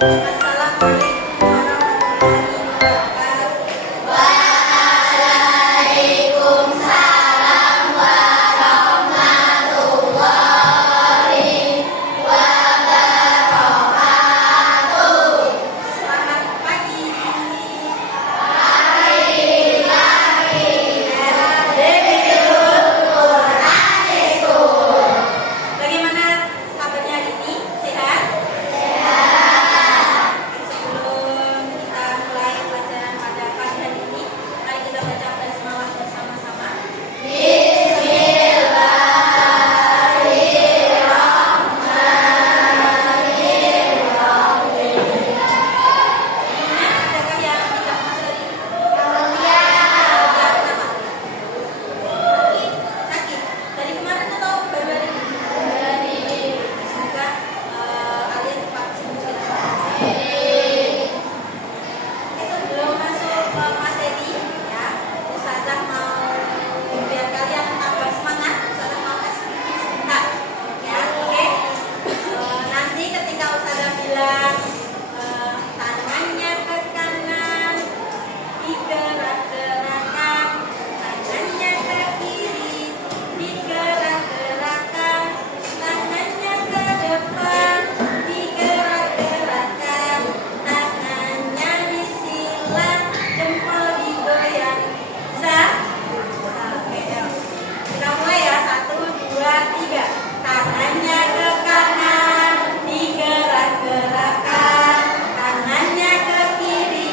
Assalamualaikum warahmatullahi wabarakatuh. Selamat pagi. Bagaimana kabarnya hari ini? Sehat? Sebelum kita mulai pelajaran pada pagi hari ini, mari kita baca basmalah bersama-sama. Adakah yang tidak masuk? Ya, kenapa? Sakit. Dari kemarin atau baru hari ini? Semoga kalian cepat sembuh ya. Sebelum masuk ke materi, ya, Ustazah mau biar kalian tambah semangat. Ustazah mau kasih sedikit sebentar, ya, oke? Nanti ketika Ustazah bilang tangannya ke kanan, digerak-gerakkan, tangannya ke kiri, digerak-gerakkan, tangannya ke depan, digerak-gerakkan, tangannya disilang, jempol digoyang. Bisa? Oke, yuk. Kita mulai ya. 1, 2, 3. Tangannya ke kanan, digerak-gerakkan, tangannya ke kiri,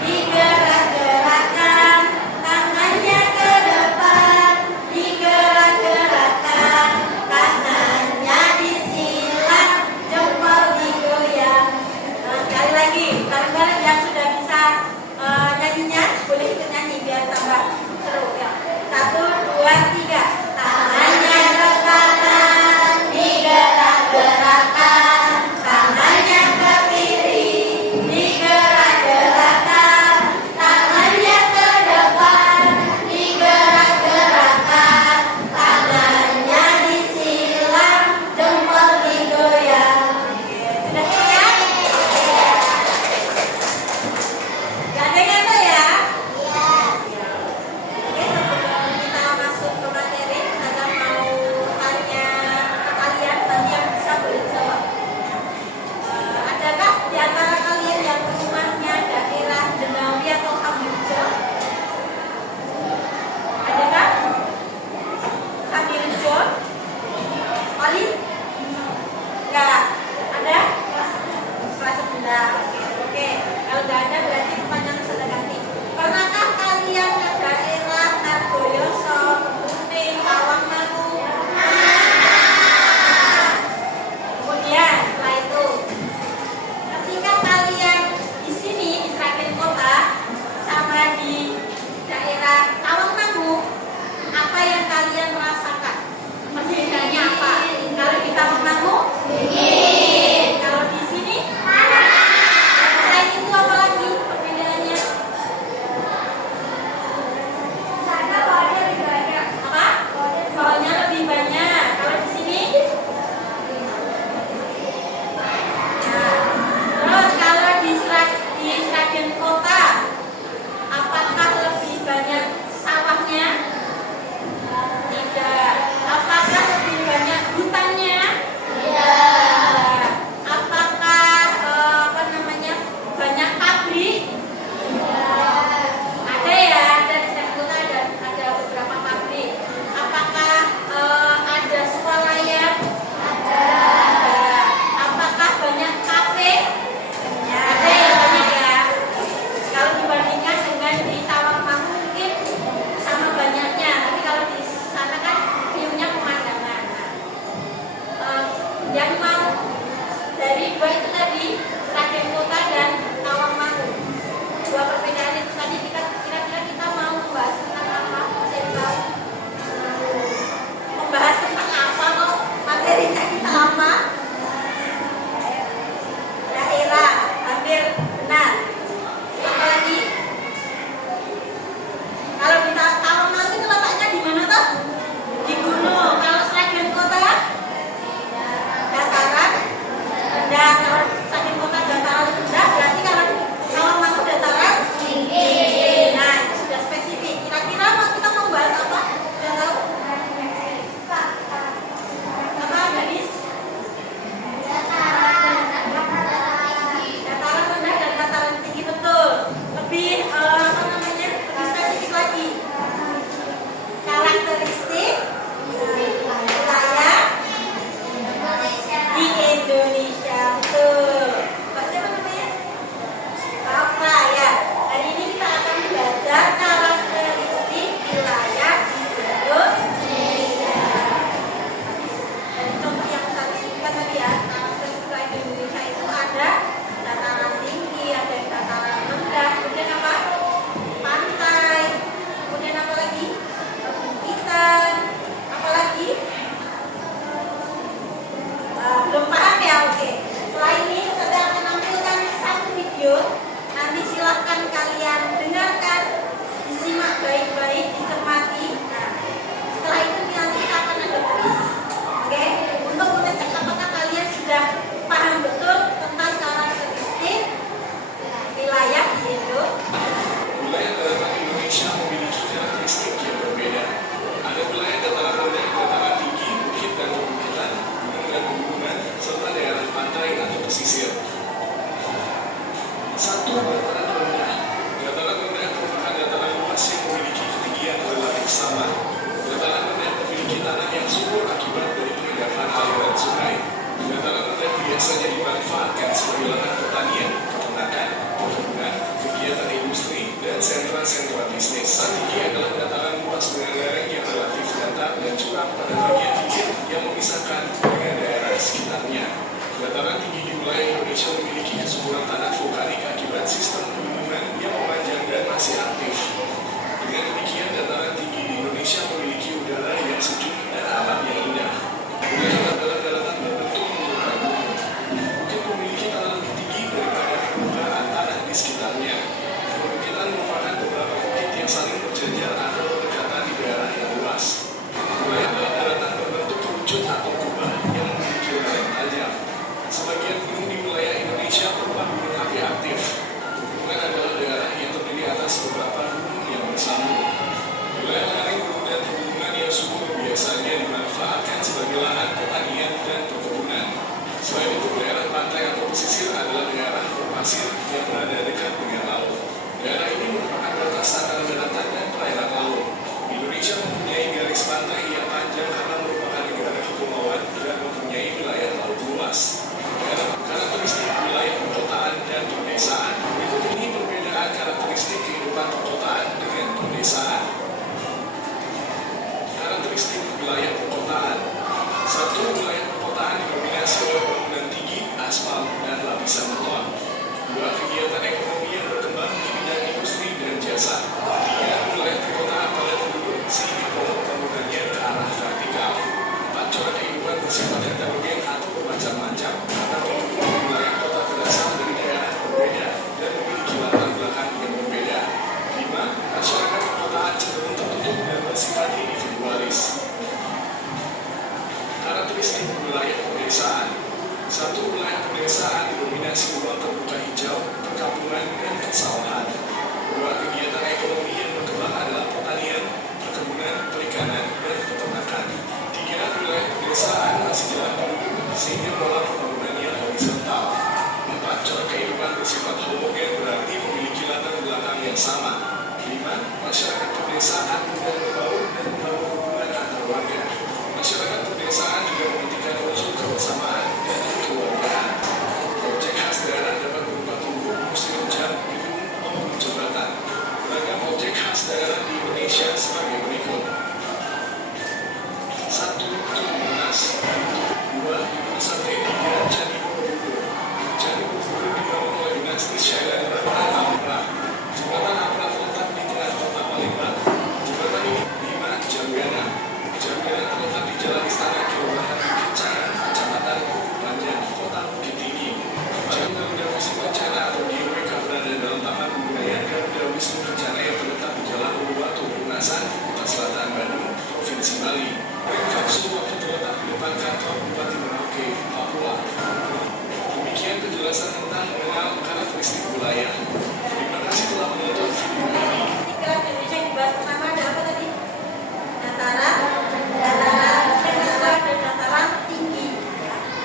digerak-gerakkan, tangannya ke depan, digerak-gerakkan, tangannya disilang, jempol digoyang. Sekali lagi, bareng-bareng yang sudah bisa nyanyinya boleh ikut nyanyi biar tambah seru ya. 1, 2, 3. Tangannya ke kanan, digerak-gerakkan, tangannya ke kiri, digerak-gerakkan, tangannya ke depan, digerak-gerakkan, tangannya disilang, jempol digoyang. Sudah siap? Gak ada yang tahu ya? Oke, sebelum kita masuk ke materi, saya mau tanya ke kalian, nanti yang bisa boleh jawab. Adakah di antara kalian yang rumahnya daerah Denawi atau Kamboja? Adakah? Kamboja? Oli? Enggak. Ada? Kelas sebelah. Oke. Kalau nggak ada berarti pertanyaan sudah ganti. Pernahkah kalian ke daerah Nargoyoso, Kuning, Tawangmangu? Kemudian setelah itu, ketika kalian di sini di Sragen Kota sama di daerah Tawangmangu, apa yang kalian rasakan? Perbedaannya apa? Kalau di Tawangmangu, dingin. Kalau di sini, selain itu apa lagi? bersama. 5. Masyarakat pedesaan dan membangun hubungan antar warga. Masyarakat pedesaan juga membutuhkan unsur kebersamaan dan kekeluargaan. Objek khas daerah dapat berupa tugu, museum jam, gedung, maupun jembatan. Beragam objek khas daerah di Indonesia sebagai berikut. 1. Tugu Monas. 2. Gedung Sate. 3. Candi Borobudur. Candi Borobudur dibangun oleh dinasti Shailendra Pratama. Jembatan Ampera terletak di tengah kota Palembang. Jembatan ini 5. Jamgana. Jamgana terletak di Jalan Istana Kelurahan Kencana, Kecamatan Panjang, Kota Bukit Tinggi. Jalan Garuda Wisnu Kencana atau GWK berada dalam Taman Budaya Garuda Wisnu Kencana yang terletak di Jalan Uluwatu, Ungasan, Kota Selatan, Bandung, Provinsi Bali. Kapsul waktu terletak di depan kantor Bupati Merauke, Papua. Demikian penjelasan tentang mengenal karakteristik wilayah. Terima kasih telah menonton video ini. Indonesia yang dibahas pertama ada apa tadi? Dataran dan dataran tinggi.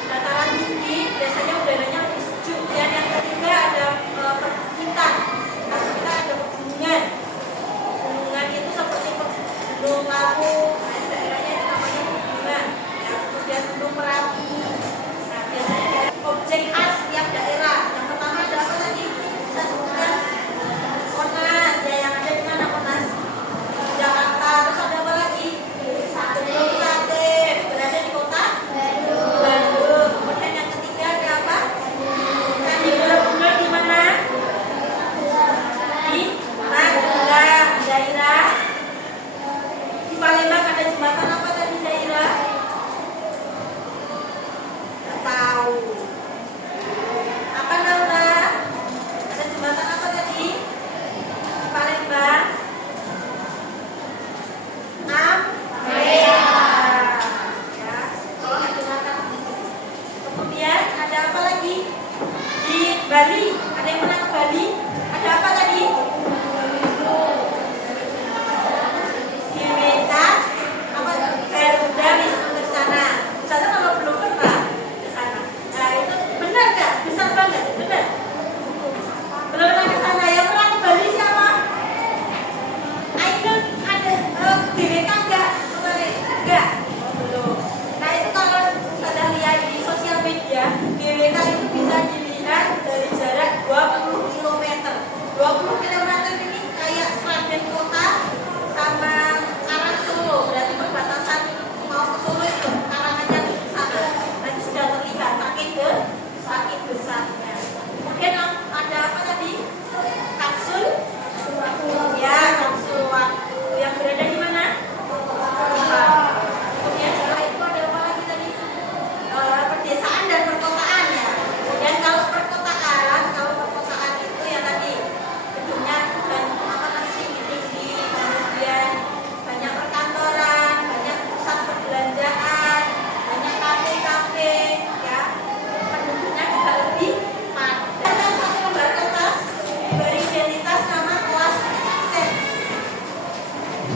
Dataran tinggi biasanya udaranya lebih sejuk. Dan yang ketiga ada perbukitan. Kita ada pegunungan. Pegunungan itu seperti Gunung Lawu. Nah, itu daerahnya itu namanya pegunungan. Ya, kemudian Gunung Merapi. Nah, biasanya objek khas tiap daerah. Yang pertama ada apa tadi? Kita sebutkan Monas. Ya, yang ada di mana Monas? Jakarta. Terus ada apa lagi? Gedung Sate. Berada di kota Bandung. Kemudian yang ketiga ada apa? Candi Borobudur di mana? Di Magelang. Daerah di Palembang ada jembatan apa tadi daerah? Tidak tahu. Apa Laura? Ada jembatan apa tadi? Di Palembang? Ya, kalau ada jembatan. Kemudian ada apa lagi? Di Bali. Ada yang pernah ke Bali? Ada apa tadi? GWK apa Garuda Wisnu Kencana. Misalnya kalau belum pernah ke sana. Nah, itu benar nggak? Besar banget, benar. Belum pernah ke sana. Yang pernah ke Bali siapa? Ayo ada GWK nggak kemarin? Nggak. Belum. Nah, itu kalau sudah lihat di sosial media, GWK itu bisa dilihat dari jarak 20 km. 20 km ini kayak Sragen Kota sama arah Solo, berarti perbatasan mau ke Solo itu Karanganyar satu. Nanti sudah terlihat saking besarnya. Kemudian ada apa tadi? Kapsul, ya kapsul waktu yang berada di mana? Kemudian setelah itu ada apa lagi tadi? Pedesaan dan perkotaan ya. Kemudian kalau perkotaan itu yang tadi gedungnya dan apa tadi tinggi, kemudian banyak perkantoran, banyak pusat perbelanjaan, banyak kafe-kafe, ya. Penduduknya juga lebih padat. Dan satu lembar kertas diberi identitas nama kelas absen.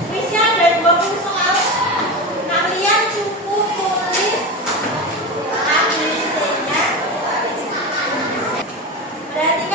Kuisnya ada 20 soal. Kalian cukup tulis ABC-nya. Berarti